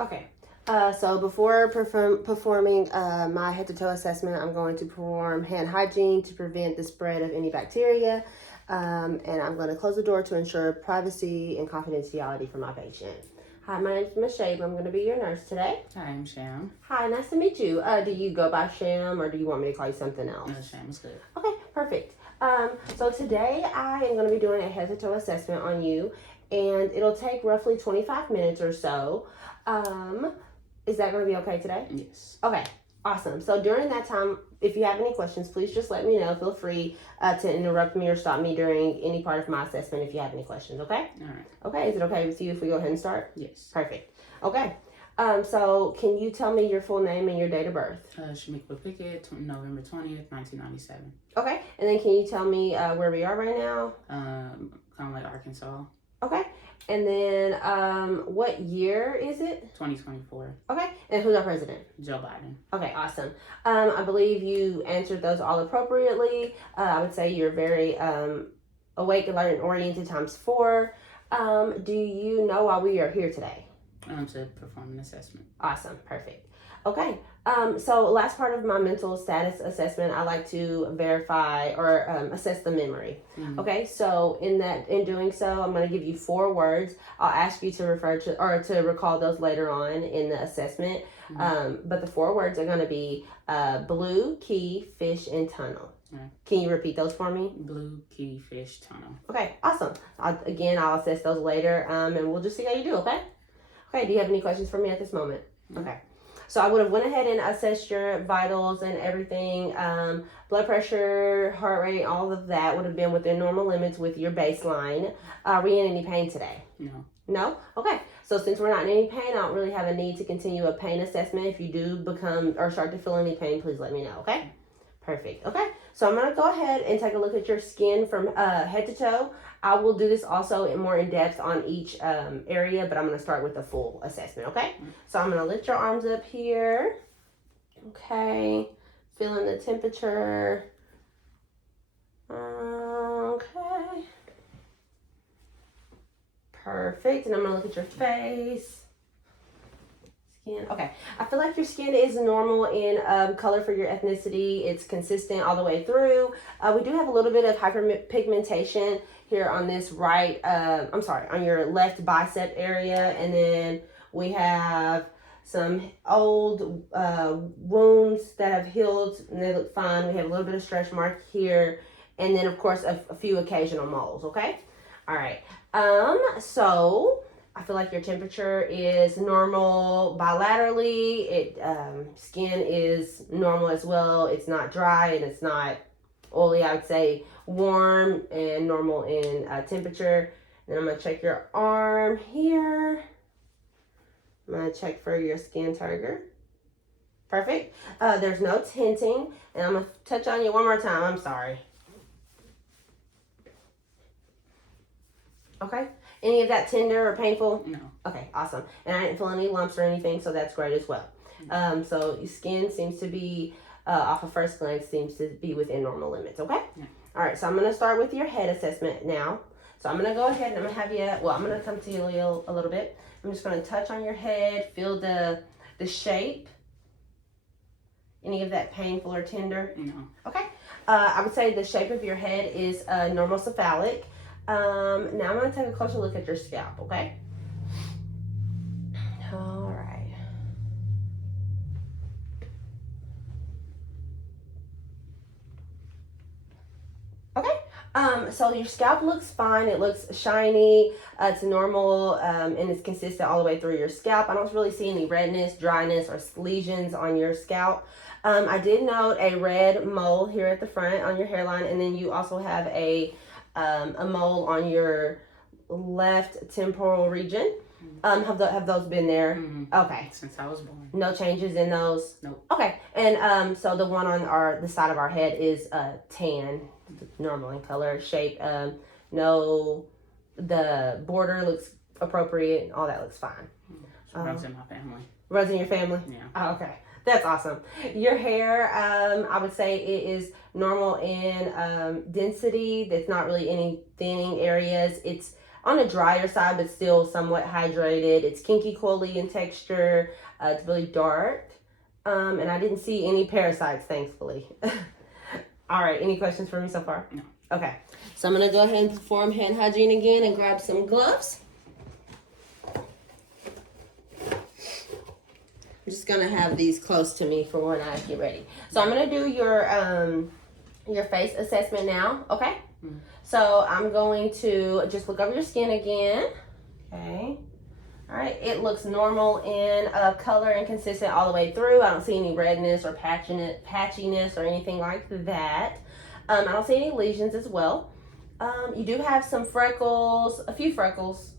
Okay. So before performing my head to toe assessment, I'm going to perform hand hygiene to prevent the spread of any bacteria. And I'm going to close the door to ensure privacy and confidentiality for my patient. Hi, my name's Miss Shade. I'm going to be your nurse today. Hi, I'm Sham. Hi, nice to meet you. Do you go by Sham or do you want me to call you something else? No, Sham is good. Okay, perfect. So today I am going to be doing a head to toe assessment on you, and it'll take roughly 25 minutes or so. Is that going to be okay today? Yes. Okay, awesome. So during that time, if you have any questions, please just let me know. Feel free to interrupt me or stop me during any part of my assessment if you have any questions, okay? All right. Okay, is it okay with you if we go ahead and start? Yes. Perfect. Okay. So can you tell me your full name and your date of birth? Shamika Pickett, November 20th, 1997. Okay, and then can you tell me where we are right now? Kind of like Arkansas. Okay, and then what year is it? 2024. Okay, and who's our president? Joe Biden. Okay, awesome. I believe you answered those all appropriately. I would say you're very awake, alert, and oriented times 4. Do you know why we are here today? To perform an assessment. Awesome, perfect. Okay, so last part of my mental status assessment, I like to verify or assess the memory. Mm-hmm. Okay, so in doing so, I'm going to give you 4 words. I'll ask you to refer to or to recall those later on in the assessment. Mm-hmm. But the 4 words are going to be blue, key, fish, and tunnel. Right. Can you repeat those for me? Blue, key, fish, tunnel. Okay, awesome. I'll assess those later, and we'll just see how you do. Okay. Okay, do you have any questions for me at this moment? Mm-hmm. Okay. So I would have went ahead and assessed your vitals and everything. Blood pressure, heart rate, all of that would have been within normal limits with your baseline. Are we in any pain today? No. No? Okay. So since we're not in any pain, I don't really have a need to continue a pain assessment. If you do become or start to feel any pain, please let me know, okay? Perfect. Okay. So I'm going to go ahead and take a look at your skin from head to toe. I will do this also in depth on each area, but I'm going to start with the full assessment, okay? So I'm going to lift your arms up here. Okay. Feeling the temperature. Okay. Perfect. And I'm going to look at your face. Skin. Okay, I feel like your skin is normal in color for your ethnicity. It's consistent all the way through. We do have a little bit of hyperpigmentation here on this on your left bicep area, and then we have some old wounds that have healed and they look fine. We have a little bit of stretch mark here, and then of course a few occasional moles. Okay, all right. So I feel like your temperature is normal bilaterally. Skin is normal as well. It's not dry and it's not oily. I would say warm and normal in temperature. Then I'm going to check your arm here. I'm going to check for your skin turgor. Perfect. There's no tinting. And I'm going to touch on you one more time. I'm sorry. Okay. Any of that tender or painful? No. Okay, awesome. And I didn't feel any lumps or anything, so that's great as well. So your skin seems to be, off of first glance, seems to be within normal limits, okay? Yeah. All right, so I'm going to start with your head assessment now. So I'm going to go ahead and I'm going to have you, I'm going to come to you a little bit. I'm just going to touch on your head, feel the shape. Any of that painful or tender? No. Okay. I would say the shape of your head is normal cephalic. Now I'm going to take a closer look at your scalp, okay? All right. Okay. So your scalp looks fine. It looks shiny. It's normal, and it's consistent all the way through your scalp. I don't really see any redness, dryness, or lesions on your scalp. I did note a red mole here at the front on your hairline, and then you also have a mole on your left temporal region. Have those been there? Mm-hmm. Okay. Since I was born. No changes in those? Nope. Okay. And so the one on the side of our head is tan, normal in color, shape. No, the border looks appropriate. All that looks fine. Runs in my family. Runs in your family? Yeah. Oh, okay. That's awesome. Your hair, I would say it is normal in density. There's not really any thinning areas. It's on the drier side, but still somewhat hydrated. It's kinky coily in texture. It's really dark. And I didn't see any parasites, thankfully. All right, any questions for me so far? No. Okay, so I'm gonna go ahead and perform hand hygiene again and grab some gloves. I'm just gonna have these close to me for when I get ready. So I'm gonna do your face assessment now, okay? Mm. So I'm going to just look over your skin again, okay? All right, it looks normal in color and consistent all the way through. I don't see any redness or patchiness or anything like that. I don't see any lesions as well. You do have some freckles, a few freckles,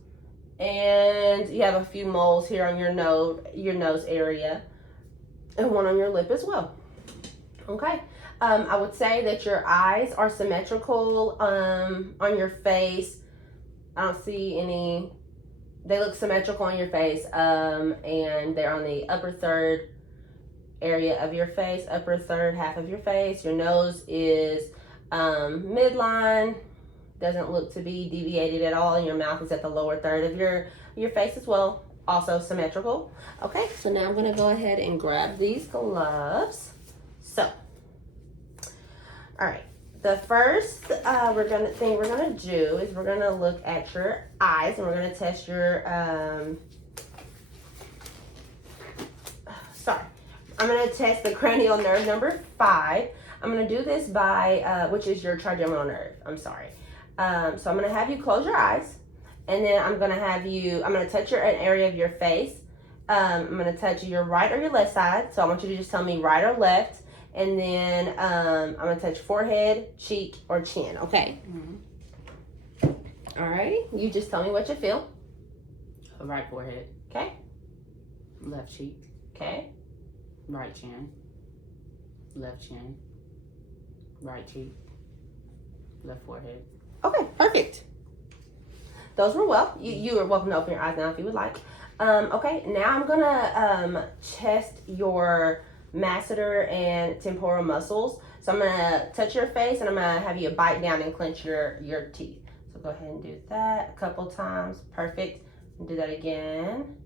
and you have a few moles here on your nose area, and one on your lip as well. Okay. I would say that your eyes are symmetrical on your face. I don't see any. They look symmetrical on your face, and they're on the upper third area of your face, upper third half of your face. Your nose is midline, doesn't look to be deviated at all, and your mouth is at the lower third of your face as well, also symmetrical. Okay, so now I'm going to go ahead and grab these gloves. So, all right. The first thing we're gonna do is we're gonna look at your eyes, and we're gonna test your I'm gonna test the cranial nerve number 5. I'm gonna do this by which is your trigeminal nerve. I'm sorry. So I'm gonna have you close your eyes, and then I'm gonna touch an area of your face. I'm gonna touch your right or your left side. So I want you to just tell me right or left. And then I'm going to touch forehead, cheek, or chin, okay? Mm-hmm. All righty. You just tell me what you feel. Right forehead. Okay. Left cheek. Okay. Right chin. Left chin. Right cheek. Left forehead. Okay, perfect. Those were well. You are welcome to open your eyes now if you would like. Okay, now I'm going to test your masseter and temporal muscles. So I'm gonna touch your face, and I'm gonna have you bite down and clench your teeth. So go ahead and do that a couple times. Perfect. And do that again.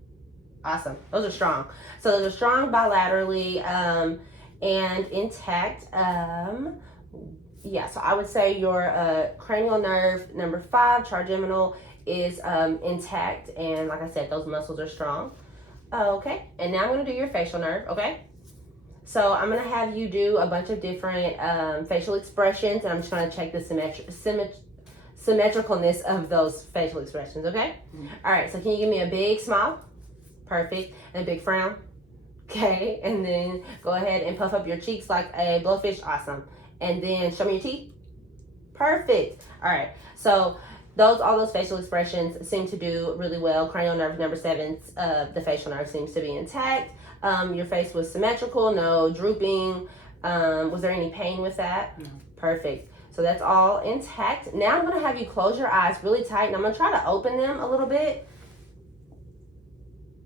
Awesome. Those are strong. So those are strong bilaterally and intact. Yeah, so I would say your cranial nerve number 5, trigeminal, is intact, and like I said, those muscles are strong. Okay, and now I'm gonna do your facial nerve, okay? So I'm going to have you do a bunch of different facial expressions, and I'm just going to check the symmetricalness of those facial expressions, okay? Mm-hmm. All right, so can you give me a big smile? Perfect. And a big frown? Okay, and then go ahead and puff up your cheeks like a blowfish. Awesome. And then show me your teeth. Perfect. All right, so all those facial expressions seem to do really well. Cranial nerve number 7, the facial nerve seems to be intact. Your face was symmetrical, no drooping. Was there any pain with that? No. Perfect. So that's all intact. Now I'm going to have you close your eyes really tight, and I'm going to try to open them a little bit.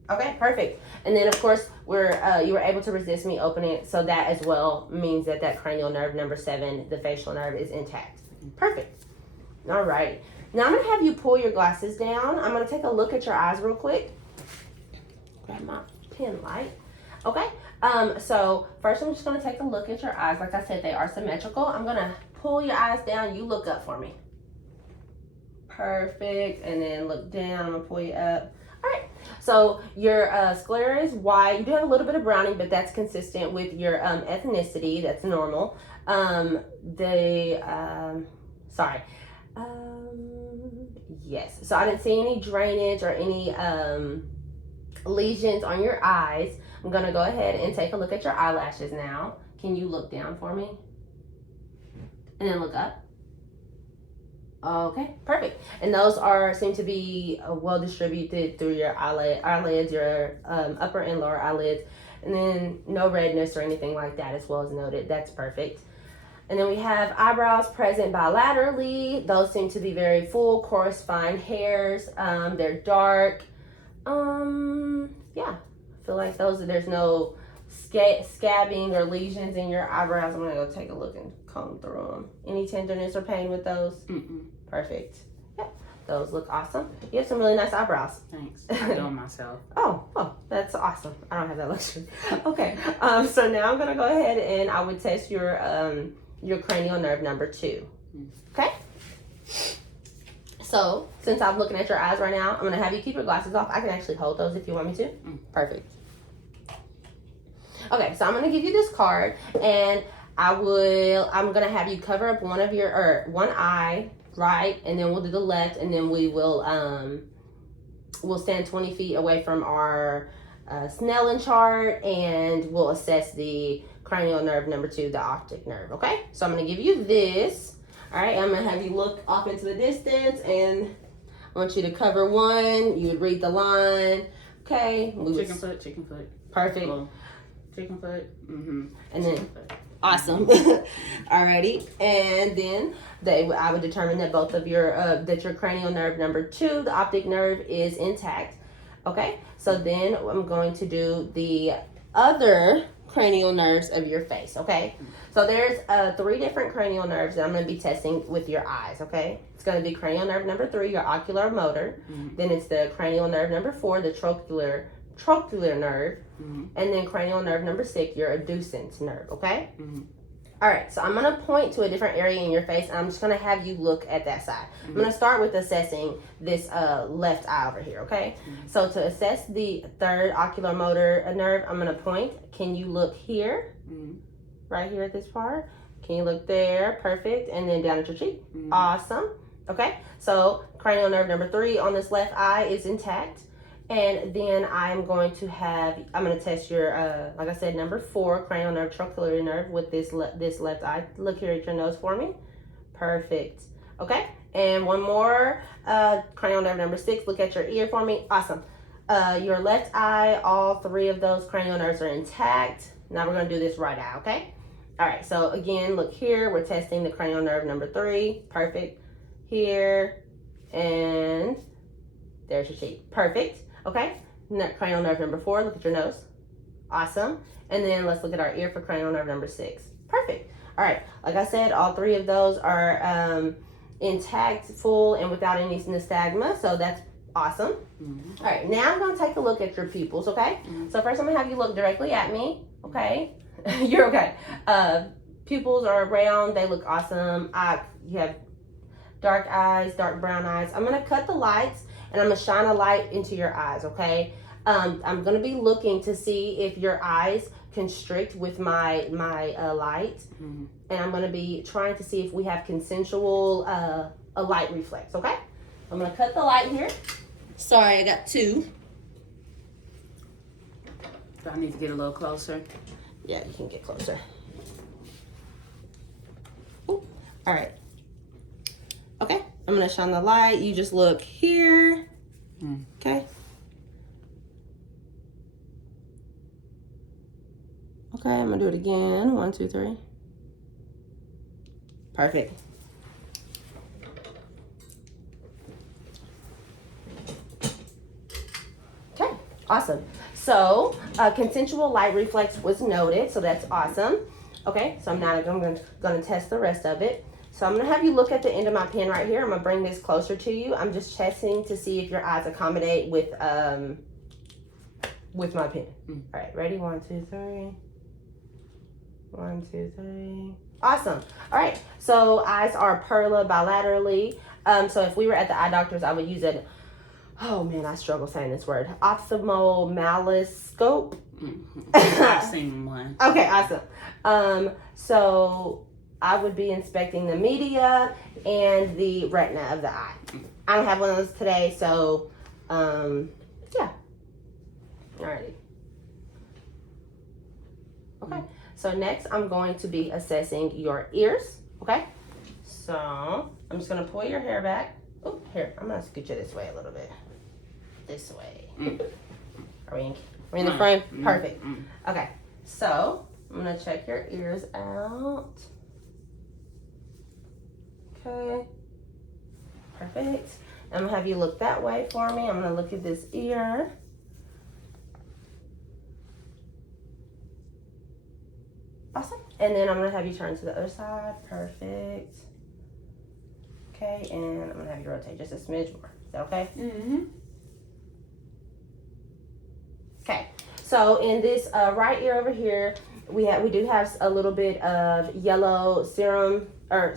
Okay, perfect. And then, of course, you were able to resist me opening it, so that as well means that cranial nerve number 7, the facial nerve, is intact. Perfect. All right. Now I'm going to have you pull your glasses down. I'm going to take a look at your eyes real quick. Grab my pen light. Okay, so first I'm just going to take a look at your eyes. Like I said, they are symmetrical. I'm going to pull your eyes down. You look up for me. Perfect. And then look down. I'm going to pull you up. All right, so your sclera is white. You do have a little bit of browning, but that's consistent with your ethnicity. That's normal. Yes, so I didn't see any drainage or any lesions on your eyes. I'm going to go ahead and take a look at your eyelashes now. Can you look down for me? And then look up. Okay, perfect. And those seem to be well distributed through your eyelids, your upper and lower eyelids. And then no redness or anything like that as well as noted. That's perfect. And then we have eyebrows present bilaterally. Those seem to be very full, coarse, fine hairs. They're dark. Yeah. I feel like there's no scabbing or lesions in your eyebrows. I'm gonna go take a look and comb through them. Any tenderness or pain with those? Mm-mm. Perfect. Yep. Those look awesome. You have some really nice eyebrows. Thanks. I do them myself. Oh, well, that's awesome. I don't have that luxury. Okay, so now I'm gonna go ahead and I would test your cranial nerve number 2. Okay. So since I'm looking at your eyes right now, I'm gonna have you keep your glasses off. I can actually hold those if you want me to. Perfect. Okay, so I'm gonna give you this card, and I'm gonna have you cover up one eye, right, and then we'll do the left, and then we'll stand 20 feet away from our Snellen chart, and we'll assess the cranial nerve number 2, the optic nerve. Okay, so I'm gonna give you this. All right, I'm gonna have you look off into the distance, and I want you to cover one. You would read the line. Okay, chicken foot. Perfect. Cool. Chicken foot. And then awesome. Alrighty, and then I would determine that both of your that your cranial nerve number 2, the optic nerve, is intact. Okay, so then I'm going to do the other cranial nerves of your face. Okay, so there's 3 different cranial nerves that I'm going to be testing with your eyes. Okay, it's going to be cranial nerve number 3, your ocular motor. Then it's the cranial nerve number 4, the trochlear nerve, and then cranial nerve number 6, your adducent nerve. Okay. All right, so I'm going to point to a different area in your face, and I'm just going to have you look at that side. I'm going to start with assessing this left eye over here, okay? So to assess the 3rd ocular motor nerve, I'm going to point. Can you look here? Right here at this part? Can you look there? Perfect. And then down at your cheek. Awesome. Okay, so cranial nerve number 3 on this left eye is intact. And then I'm going to test your, like I said, number 4, cranial nerve, trochlear nerve with this left eye. Look here at your nose for me. Perfect. Okay. And one more, cranial nerve number 6. Look at your ear for me. Awesome. Your left eye, all 3 of those cranial nerves are intact. Now we're going to do this right eye, okay? All right. So again, look here. We're testing the cranial nerve number 3. Perfect. Here. And there's your cheek. Perfect. Okay, cranial nerve number 4, look at your nose. Awesome. And then let's look at our ear for cranial nerve number 6. Perfect. All right, like I said, all 3 of those are intact, full, and without any nystagma, so that's awesome. All right, now I'm going to take a look at your pupils, okay? So first I'm going to have you look directly at me, okay? You're okay. Pupils are round, they look awesome. You have dark eyes, dark brown eyes. I'm going to cut the lights, and I'm going to shine a light into your eyes, okay? I'm going to be looking to see if your eyes constrict with my light. And I'm going to be trying to see if we have consensual a light reflex, okay? I'm going to cut the light here. Sorry, I got 2. Do I need to get a little closer? Yeah, you can get closer. Ooh. All right. Okay, I'm going to shine the light. You just look here. Okay. Okay, I'm going to do it again. 1, 2, 3. Perfect. Okay, awesome. So, consensual light reflex was noted, so that's awesome. Okay, so now I'm going to test the rest of it. So I'm going to have you look at the end of my pen right here. I'm going to bring this closer to you. I'm just testing to see if your eyes accommodate with my pen. All right, ready? 1, 2, 3. 1, 2, 3. Awesome. All right, so eyes are perla bilaterally. So if we were at the eye doctor's, I would use it. Oh man, I struggle saying this word. Ophthalmoscope. I've seen one. Okay, awesome. So I would be inspecting the media and the retina of the eye. I don't have one of those today, so yeah. Alrighty. Okay, so next I'm going to be assessing your ears. Okay, so I'm just gonna pull your hair back. Oh, here, I'm gonna scoot you this way a little bit. This way. Are we in the frame? Perfect. Okay, so I'm gonna check your ears out. Okay, perfect. I'm gonna have you look that way for me. I'm gonna look at this ear. Awesome. And then I'm gonna have you turn to the other side. Perfect. Okay, and I'm gonna have you rotate just a smidge more. Is that okay? Mm-hmm. Okay. So in this right ear over here, we do have a little bit of yellow serum or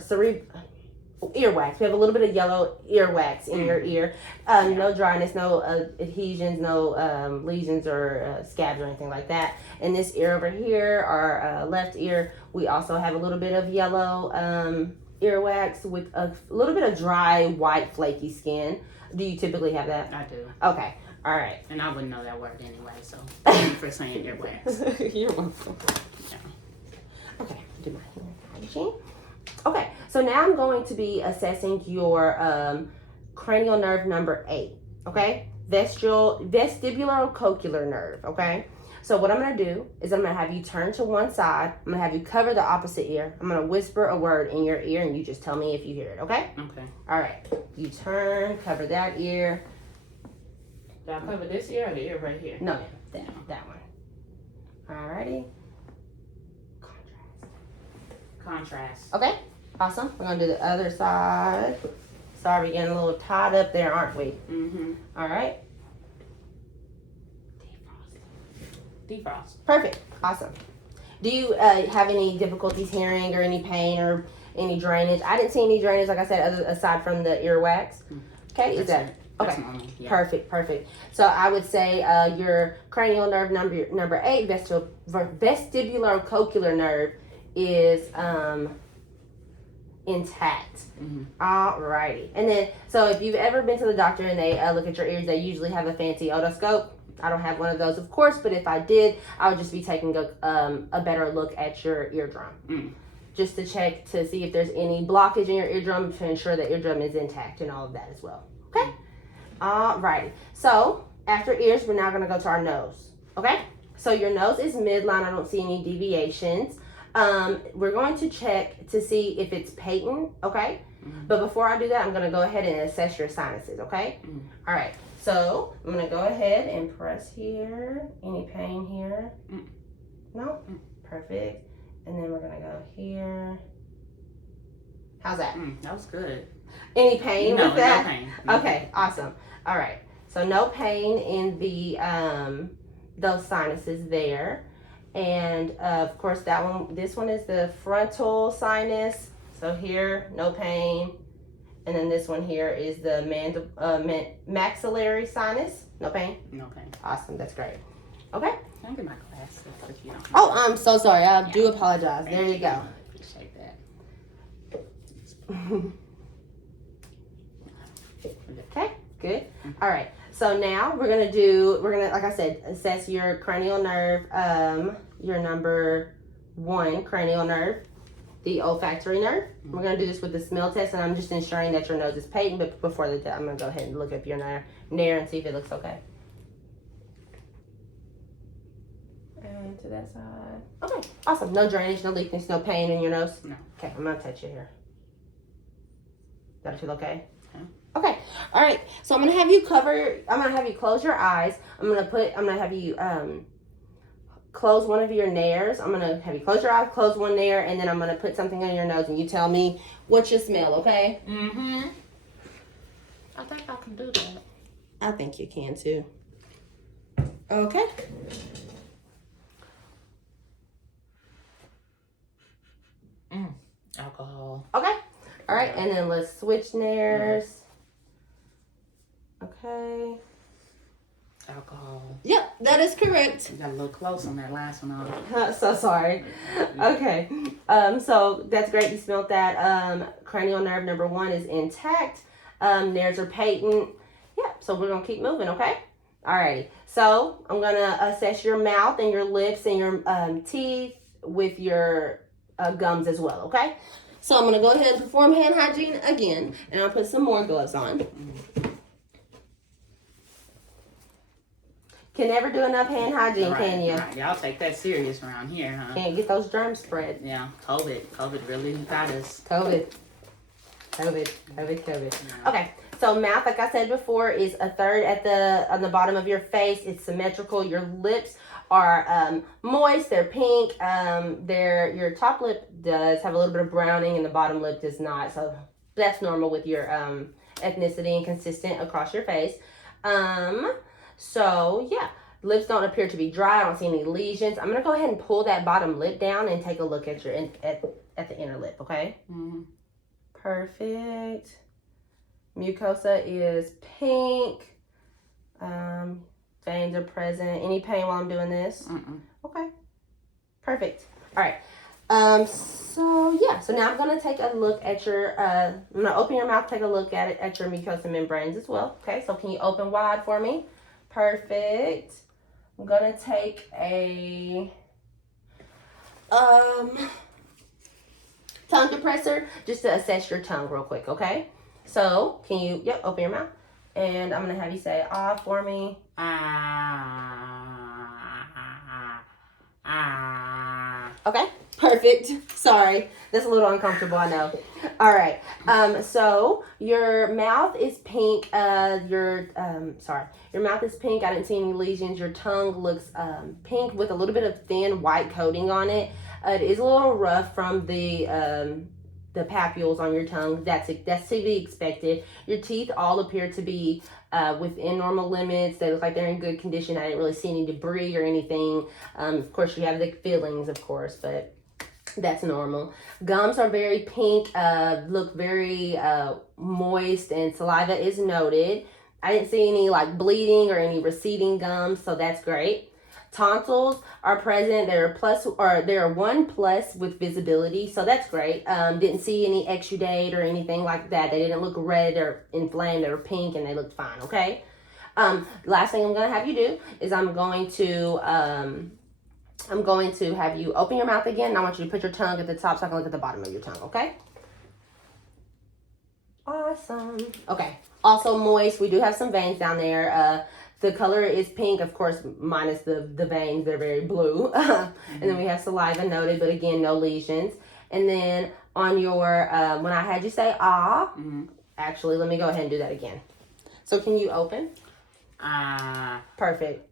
earwax. We have a little bit of yellow earwax in your ear. No dryness, no adhesions, no lesions or scabs or anything like that. In this ear over here, our left ear, we also have a little bit of yellow earwax with a little bit of dry, white, flaky skin. Do you typically have that? I do. Okay. All right. And I wouldn't know that word anyway, so thank you for saying earwax. You're welcome. Yeah. Okay, do my hair hygiene. Okay, so now I'm going to be assessing your cranial nerve number 8. Okay, vestibular-cochlear nerve. Okay, so what I'm gonna do is I'm gonna have you turn to one side. I'm gonna have you cover the opposite ear. I'm gonna whisper a word in your ear, and you just tell me if you hear it. Okay? Okay. All right. You turn, cover that ear. Do I cover this ear or the ear right here? No, that one. Alrighty. Contrast. Okay, awesome. We're gonna do the other side. Sorry, we're getting a little tied up there, aren't we? Mm-hmm. All right. Defrost. Perfect. Awesome. Do you have any difficulties hearing or any pain or any drainage? I didn't see any drainage, like I said, aside from the earwax. Okay, is that okay? Yeah. Perfect. So I would say your cranial nerve number 8, vestibular-cochlear nerve, is intact. Mm-hmm. Alrighty. And then, so if you've ever been to the doctor and they look at your ears, they usually have a fancy otoscope. I don't have one of those, of course, but if I did, I would just be taking a better look at your eardrum. Just to check to see if there's any blockage in your eardrum to ensure the eardrum is intact and all of that as well. Okay? Alrighty. So, after ears, we're now going to go to our nose. Okay? So, your nose is midline. I don't see any deviations. We're going to check to see if it's patent, okay? But before I do that, I'm going to go ahead and assess your sinuses, okay? All right. So, I'm going to go ahead and press here. Any pain here? No? Perfect. And then we're going to go here. How's that? That was good. Any pain with that? No pain. Okay, awesome. All right. So, no pain in the those sinuses there. And of course this one is the frontal sinus. So here, no pain. And then this one here is the maxillary sinus. No pain? No pain. Awesome, that's great. Okay. Can I get my glasses if you don't mind? Oh, I'm so sorry. I do apologize. There you go. I appreciate that. Okay, good. All right. So now we're gonna, like I said, assess your cranial nerve, your number 1 cranial nerve, the olfactory nerve. We're gonna do this with the smell test, and I'm just ensuring that your nose is patent. But before I'm gonna go ahead and look up your nair and see if it looks okay. And to that side. Okay, awesome. No drainage, no leakness, no pain in your nose. No. Okay, I'm gonna touch you here. Does that feel okay? Yeah. Okay. All right. So I'm gonna have you close your eyes. I'm gonna have you close one of your nairs. I'm gonna have you close your eyes, close one nair, and then I'm gonna put something on your nose, and you tell me what you smell. Okay? I think I can do that. I think you can too. Okay. Alcohol. Okay. All right, and then let's switch nairs. Okay. Alcohol. Yep, that is correct. You got a little close on that last one. So sorry. Okay. So that's great. You smelled that. Cranial nerve number 1 is intact. Nairs are patent. Yeah. So we're gonna keep moving. Okay. Alrighty. So I'm gonna assess your mouth and your lips and your teeth with your gums as well. Okay. So I'm gonna go ahead and perform hand hygiene again, and I'll put some more gloves on. Can never do enough hand hygiene, can you? Right. Y'all take that serious around here, huh? Can't get those germs spread. Yeah, COVID really got us. COVID. Okay, so mouth, like I said before, is a third on the bottom of your face. It's symmetrical. Your lips are moist. They're pink. Your top lip does have a little bit of browning, and the bottom lip does not. So That's normal with your ethnicity and consistent across your face. So yeah, lips don't appear to be dry. I don't see any lesions. I'm gonna go ahead and pull that bottom lip down and take a look at your at the inner lip. Okay. Mm-hmm. Perfect. Mucosa is pink. Veins are present. Any pain while I'm doing this? Mm-mm. Okay. Perfect. All right. So yeah. So now I'm gonna take a look at your. I'm gonna open your mouth. Take a look at it at your mucosa membranes as well. Okay. So can you open wide for me? Perfect. I'm gonna take a tongue depressor just to assess your tongue real quick. Okay. So can you open your mouth, and I'm gonna have you say ah for me. Okay, perfect. Sorry, that's a little uncomfortable, I know. All right. So your mouth is pink. Your mouth is pink. I didn't see any lesions. Your tongue looks pink with a little bit of thin white coating on it. It is a little rough from the papules on your tongue. That's to be expected. Your teeth all appear to be within normal limits. They look like they're in good condition. I didn't really see any debris or anything. Of course, you have the fillings, of course, but that's normal. Gums are very pink, look very moist, and saliva is noted. I didn't see any like bleeding or any receding gums, so that's great. Tonsils are present. They're a 1+ with visibility, so that's great. Didn't see any exudate or anything like that. They didn't look red or inflamed. They were pink and they looked fine. Okay. Last thing I'm gonna have you do is I'm going to have you open your mouth again. And I want you to put your tongue at the top so I can look at the bottom of your tongue. Okay. Awesome. Okay. Also moist. We do have some veins down there. The color is pink, of course, minus the veins. They're very blue. And then we have saliva noted, but again, no lesions. And then on your, when I had you say ah, actually, let me go ahead and do that again. So can you open? Perfect.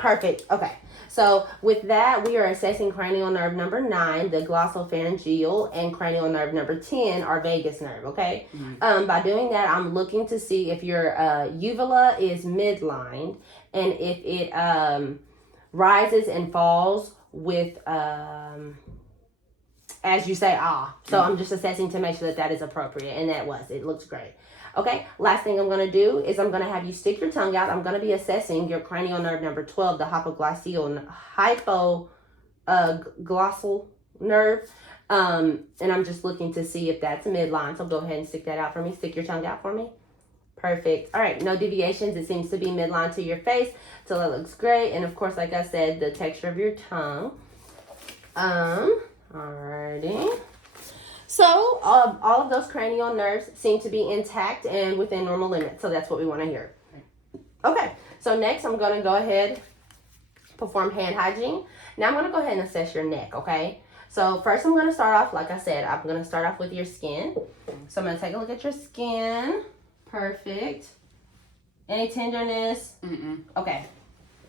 Perfect. Okay. So with that, we are assessing cranial nerve number 9, the glossopharyngeal, and cranial nerve number 10, our vagus nerve. Okay. By doing that, I'm looking to see if your uvula is midlined and if it rises and falls with as you say ah. So I'm just assessing to make sure that that is appropriate, and that was. It looks great. Okay, last thing I'm going to do is I'm going to have you stick your tongue out. I'm going to be assessing your cranial nerve number 12, the hypoglossal nerve. And I'm just looking to see if that's midline. So go ahead and stick that out for me. Stick your tongue out for me. Perfect. All right, no deviations. It seems to be midline to your face. So that looks great. And of course, like I said, the texture of your tongue. Alrighty. So all of those cranial nerves seem to be intact and within normal limits. So that's what we want to hear. Okay. So next I'm going to go ahead, perform hand hygiene. Now I'm going to go ahead and assess your neck. Okay. So first I'm going to start off, like I said, I'm going to start off with your skin. So I'm going to take a look at your skin. Perfect. Any tenderness? Okay.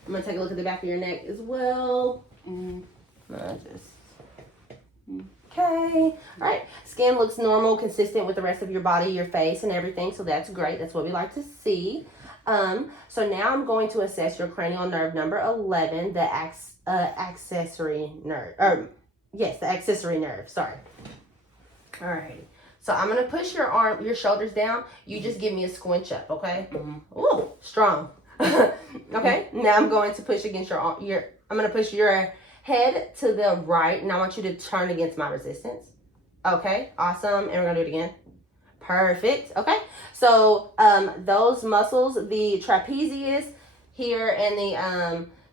I'm going to take a look at the back of your neck as well. Okay. All right. Skin looks normal, consistent with the rest of your body, your face, and everything. So that's great. That's what we like to see. So now I'm going to assess your cranial nerve number 11, the accessory nerve. The accessory nerve. Sorry. All right. So I'm going to push your shoulders down. You just give me a squinch up, okay? Ooh, strong. Okay. Now I'm going to push against I'm going to push your head to the right, and I want you to turn against my resistance. Okay, awesome. And we're gonna do it again. Perfect. Okay, so those muscles, the trapezius here and the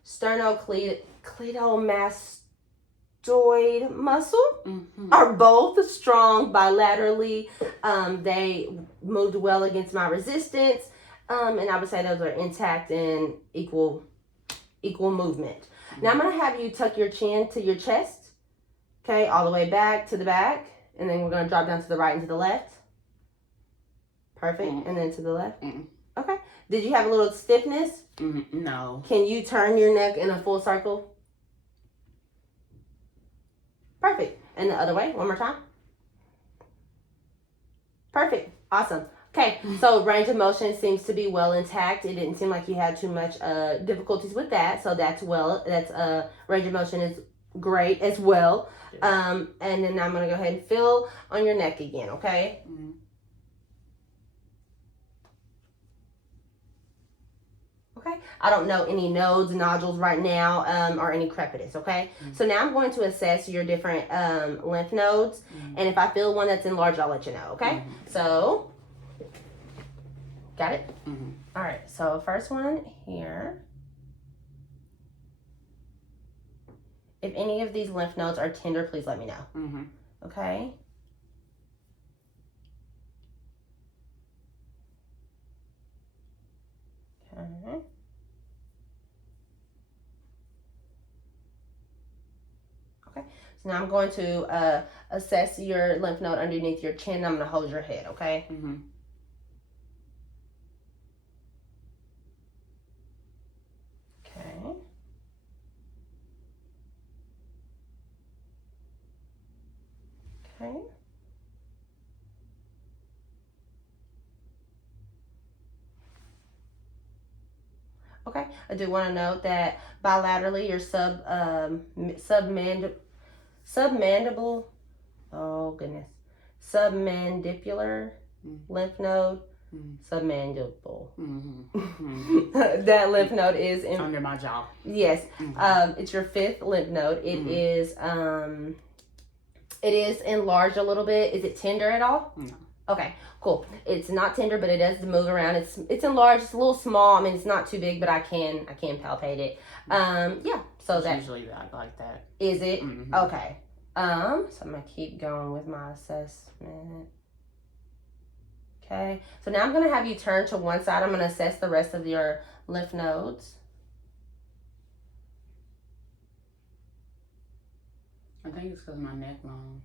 sternocleidomastoid muscle are both strong bilaterally. They moved well against my resistance, and I would say those are intact and equal movement. Now I'm going to have you tuck your chin to your chest, okay, all the way back to the back, and then we're going to drop down to the right and to the left. Perfect, and then to the left. Okay. Did you have a little stiffness? No. Can you turn your neck in a full circle? Perfect. And the other way, one more time. Perfect. Awesome. Okay, so range of motion seems to be well intact. It didn't seem like you had too much difficulties with that, so that's range of motion is great as well. And then I'm gonna go ahead and feel on your neck again, okay? Mm-hmm. Okay, I don't know any nodes, nodules right now, or any crepitus, okay? Mm-hmm. So now I'm going to assess your different lymph nodes, and if I feel one that's enlarged, I'll let you know, okay? So, got it? All right, so first one here. If any of these lymph nodes are tender, please let me know, okay? Okay. Okay, so now I'm going to assess your lymph node underneath your chin. I'm going to hold your head, okay? Okay. Okay. Okay, I do want to note that bilaterally your submandibular, oh goodness, submandibular lymph node, submandible. That lymph node is under my jaw. Yes, it's your fifth lymph node. It is enlarged a little bit. Is it tender at all? No. Okay, cool. It's not tender, but it does move around. It's enlarged. It's a little small. I mean, it's not too big, but I can palpate it. Yeah. So It's that usually like that. is it. Okay. So I'm gonna keep going with my assessment. Okay. So now I'm gonna have you turn to one side. I'm gonna assess the rest of your lymph nodes. I think it's because my neck long.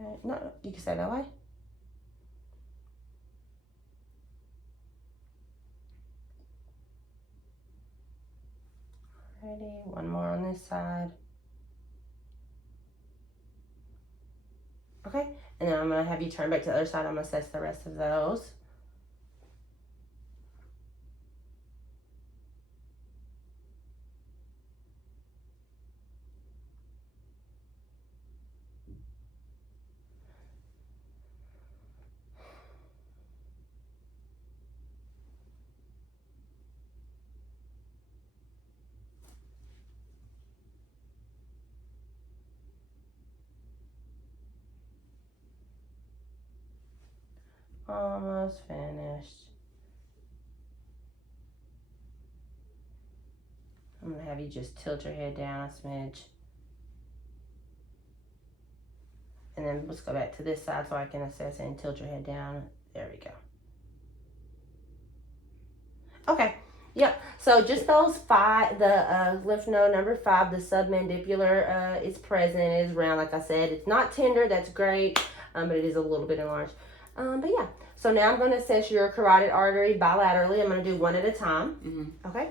Okay. No, you can say that way. Alrighty, one more on this side. Okay, and then I'm gonna have you turn back to the other side. I'm gonna assess the rest of those. Almost finished. I'm gonna have you just tilt your head down a smidge. And then let's go back to this side so I can assess it and tilt your head down. There we go. Okay, yep. So just those five, the lymph node number 5, the submandibular is present, is round, like I said. It's not tender, that's great, but it is a little bit enlarged. But yeah, so now I'm going to assess your carotid artery bilaterally. I'm going to do one at a time. Okay.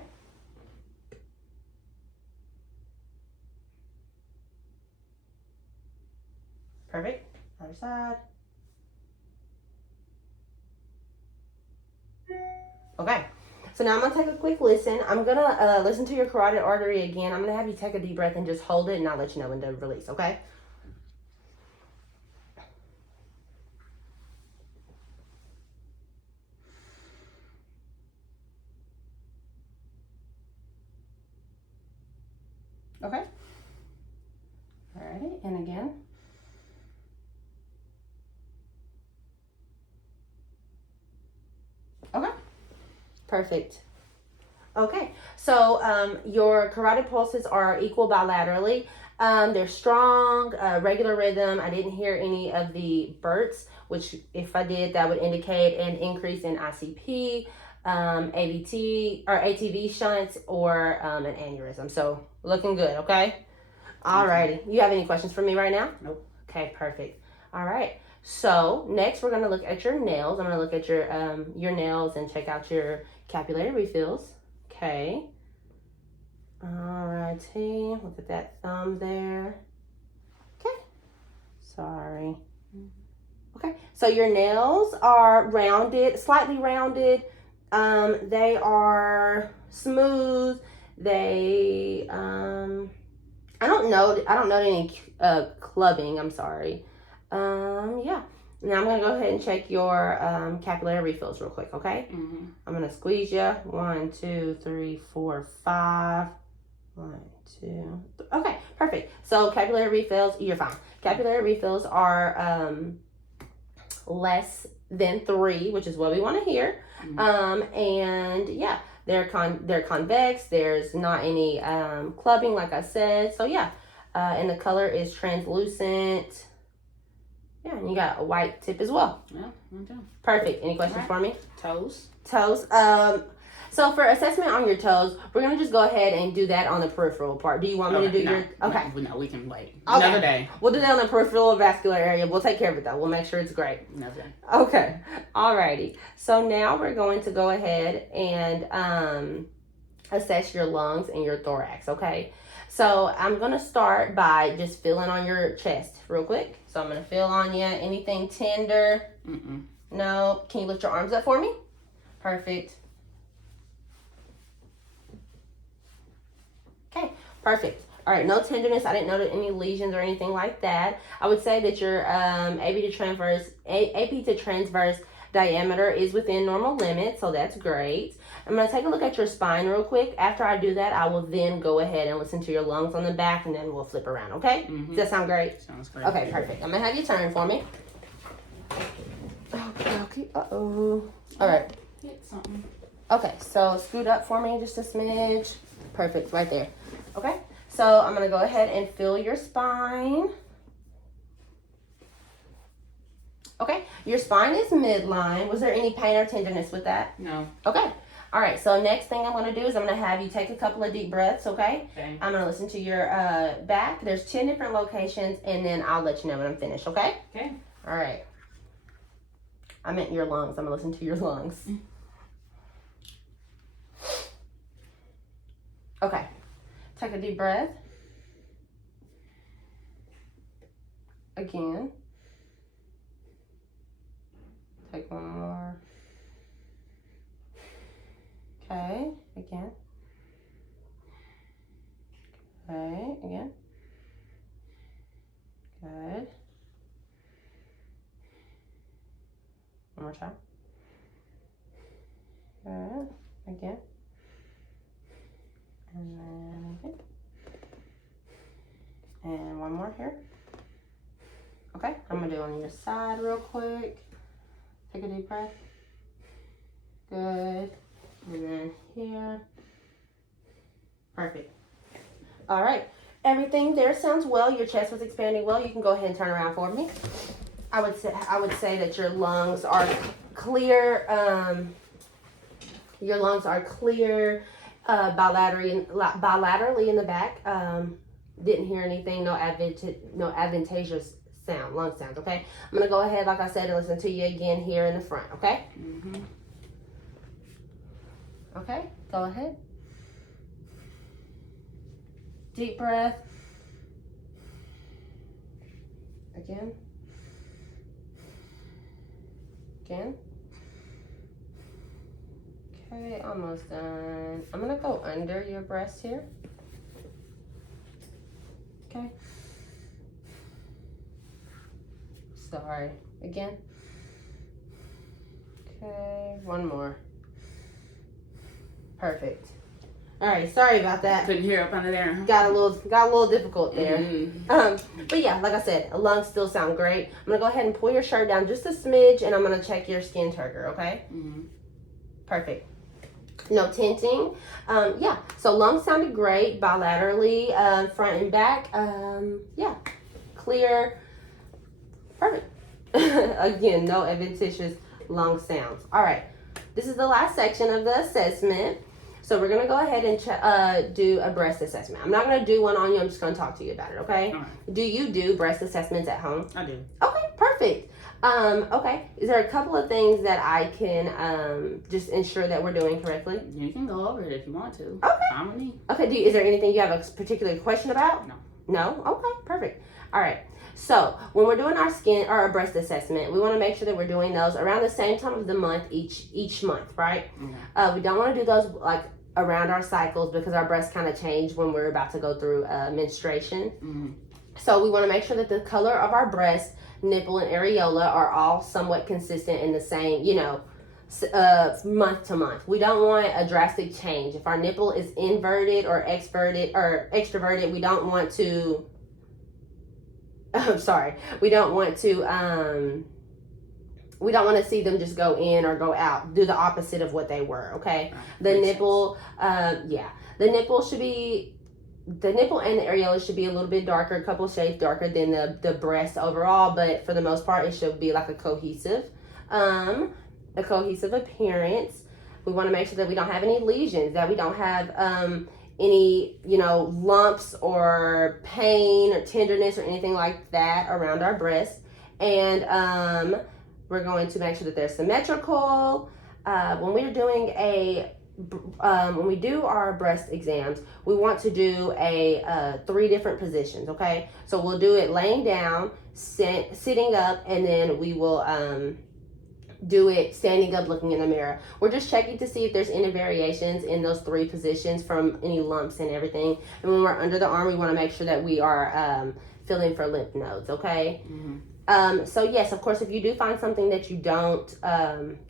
Perfect. Other side. Okay. So now I'm going to take a quick listen. I'm going to listen to your carotid artery again. I'm going to have you take a deep breath and just hold it, and I'll let you know when to release, okay? Okay. Alrighty, and again. Okay. Perfect. Okay, so your carotid pulses are equal bilaterally. They're strong, regular rhythm. I didn't hear any of the bursts, which if I did, that would indicate an increase in ICP, AVT or ATV shunts, or an aneurysm. So looking good, okay? Alrighty. You have any questions for me right now? Nope. Okay, perfect. All right. So next we're gonna look at your nails. I'm gonna look at your nails and check out your capillary refills. Okay. Alrighty. Look at that thumb there. Okay. Sorry. Okay. So your nails are rounded, slightly rounded. They are smooth. They I don't know any clubbing. I'm sorry. Yeah. Now I'm gonna go ahead and check your capillary refills real quick. Okay. I'm gonna squeeze you. 1, 2, 3, 4, 5. 1, 2. Okay. Perfect. So capillary refills, you're fine. Capillary refills are less than 3, which is what we want to hear. And yeah, they're convex. There's not any clubbing, like I said. So yeah, and the color is translucent. Yeah, and you got a white tip as well. Yeah, I do. Perfect. Any questions for me? Toes. Toes. So for assessment on your toes, we're gonna just go ahead and do that on the peripheral part. Do you want me to do your? Okay. No, we can wait. Okay. Another day. We'll do that on the peripheral vascular area. We'll take care of it though. We'll make sure it's great. Another day. Okay. Alrighty. So now we're going to go ahead and assess your lungs and your thorax. Okay. So I'm gonna start by just feeling on your chest real quick. So I'm gonna feel on you. Anything tender? No. Can you lift your arms up for me? Perfect. Okay, perfect. All right, no tenderness. I didn't notice any lesions or anything like that. I would say that your AP to transverse diameter is within normal limits, so that's great. I'm going to take a look at your spine real quick. After I do that, I will then go ahead and listen to your lungs on the back, and then we'll flip around, okay? Does that sound great? Sounds great. Okay, perfect. I'm going to have you turn for me. Okay. Uh-oh. All right. Hit something. Okay, so scoot up for me just a smidge. Perfect, right there. Okay, so I'm gonna go ahead and feel your spine. Okay, your spine is midline. Was there any pain or tenderness with that? No. Okay, all right, so next thing I'm gonna do is I'm gonna have you take a couple of deep breaths, okay? Okay. I'm gonna listen to your back. There's 10 different locations, and then I'll let you know when I'm finished, okay? Okay. All right. I meant your lungs. I'm gonna listen to your lungs. Okay, take a deep breath. Again. Take one more. Okay, again. Okay, again. Good. One more time. Good. Again. And then again. And one more here. Okay, I'm gonna do on your side real quick. Take a deep breath. Good. And then here. Perfect. All right. Everything there sounds well. Your chest was expanding well. You can go ahead and turn around for me. I would say that your lungs are clear. Your lungs are clear. Bilaterally in the back. Didn't hear anything. No advantageous lung sounds. Okay, I'm gonna go ahead, like I said, and listen to you again here in the front. Okay. Okay, go ahead. Deep breath. Again. Again. Okay, almost done. I'm gonna go under your breast here. Okay. Sorry. Again. Okay, one more. Perfect. All right, sorry about that. Couldn't hear up under there. Got a little difficult there. But yeah, like I said, lungs still sound great. I'm gonna go ahead and pull your shirt down just a smidge, and I'm gonna check your skin turgor. Okay. Perfect. No tinting. Yeah. So lungs sounded great bilaterally, front and back. Yeah. Clear. Perfect. Again, no adventitious lung sounds. All right. This is the last section of the assessment. So we're going to go ahead and do a breast assessment. I'm not going to do one on you. I'm just going to talk to you about it, okay? All right. Do you do breast assessments at home? I do. Okay, perfect. Perfect. Okay. Is there a couple of things that I can just ensure that we're doing correctly? You can go over it if you want to. Okay. Fine with me. Okay. Is there anything you have a particular question about? No. No? Okay. Perfect. All right. So when we're doing our skin or our breast assessment, we want to make sure that we're doing those around the same time of the month each month, right? Mm-hmm. We don't want to do those like around our cycles because our breasts kind of change when we're about to go through menstruation. Mm-hmm. So we want to make sure that the color of our breast, nipple, and areola are all somewhat consistent in the same, month to month. We don't want a drastic change. If our nipple is inverted or extroverted, we don't want to. I'm sorry. We don't want to. We don't want to see them just go in or go out. Do the opposite of what they were. Okay. The nipple. The nipple should be. The nipple and the areola should be a little bit darker, a couple shades darker than the breast overall, but for the most part, it should be like a cohesive appearance. We want to make sure that we don't have any lesions, that we don't have any, lumps or pain or tenderness or anything like that around our breasts. And we're going to make sure that they're symmetrical. When we're doing when we do our breast exams, we want to do 3 different positions, okay? So we'll do it laying down, sitting up, and then we will do it standing up looking in the mirror. We're just checking to see if there's any variations in those 3 positions from any lumps and everything. And when we're under the arm, we want to make sure that we are feeling for lymph nodes, okay? Mm-hmm. So yes, of course, if you do find something that you don't,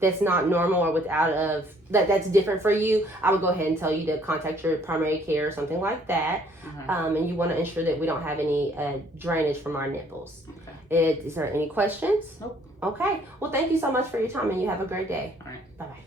that's not normal or that's different for you, I would go ahead and tell you to contact your primary care or something like that. Mm-hmm. And you want to ensure that we don't have any drainage from our nipples. Okay. Is there any questions? Nope. Okay. Well, thank you so much for your time, and you have a great day. All right. Bye-bye.